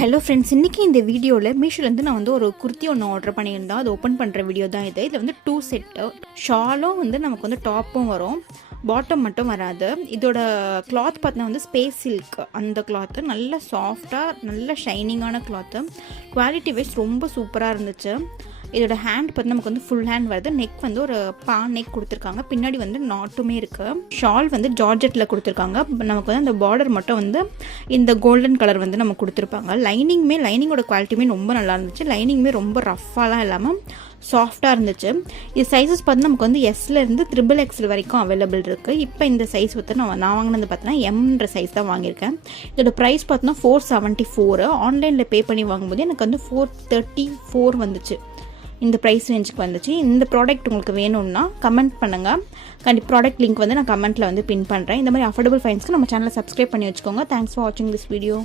Hello friends, இன்றைக்கி இந்த வீடியோவில் மீஷோலேருந்து நான் ஒரு குர்த்தி ஒன்று ஆர்டர் பண்ணியிருந்தேன். அது ஓப்பன் பண்ணுற வீடியோ தான் இது. இதில் 2 செட்டு ஷாலும் நமக்கு டாப்பும் வரும், பாட்டம் மட்டும் வராது. இதோட கிளாத் பார்த்தீங்கன்னா ஸ்பேஸ் சில்க். அந்த கிளாத்து நல்ல சாஃப்டாக நல்ல ஷைனிங்கான கிளாத்து. குவாலிட்டி வைஸ் ரொம்ப சூப்பராக இருந்துச்சு. இதோட ஹேண்ட் பார்த்து நமக்கு ஃபுல் ஹேண்ட் வருது. நெக் ஒரு பான் நெக் கொடுத்துருக்காங்க. பின்னாடி நாட்டுமே இருக்குது. ஷால் ஜார்ஜெட்டில் கொடுத்துருக்காங்க. நமக்கு அந்த பார்டர் மட்டும் இந்த கோல்டன் கலர் நமக்கு கொடுத்துருப்பாங்க. லைனிங்கோட குவாலிட்டியுமே ரொம்ப நல்லா இருந்துச்சு. லைனிங்குமே ரொம்ப ரஃப்பாலாம் இல்லாமல் சாஃப்டாக இருந்துச்சு. இது சைஸஸ் பார்த்து நமக்கு எஸ்லேருந்து XXL வரைக்கும் அவைலபிள் இருக்குது. இப்போ இந்த சைஸ் நான் வாங்கினது பார்த்தீங்கன்னா எம்ன்ற சைஸ் தான் வாங்கியிருக்கேன். இதோட ப்ரைஸ் பார்த்தோன்னா 474. ஆன்லைனில் பே பண்ணி வாங்கும்போது எனக்கு 434 வந்துச்சு. இந்த ப்ரைஸ் ரேஞ்சுக்கு வந்துச்சு. இந்த ப்ராடக்ட் உங்களுக்கு வேணும்னா கமெண்ட் பண்ணுங்கள். ப்ராடக்ட் லிங்க் நான் கமெண்ட்டில் பின் பண்ணுறேன். இந்த மாதிரி அஃபோர்டபுள் ஃபைன்ஸ்க்கு நம்ம சேனலை சப்ஸ்கிரைப் பண்ணி வச்சுக்கோங்க. தேங்க்ஸ் ஃபார் வாட்சிங் திஸ் வீடியோ.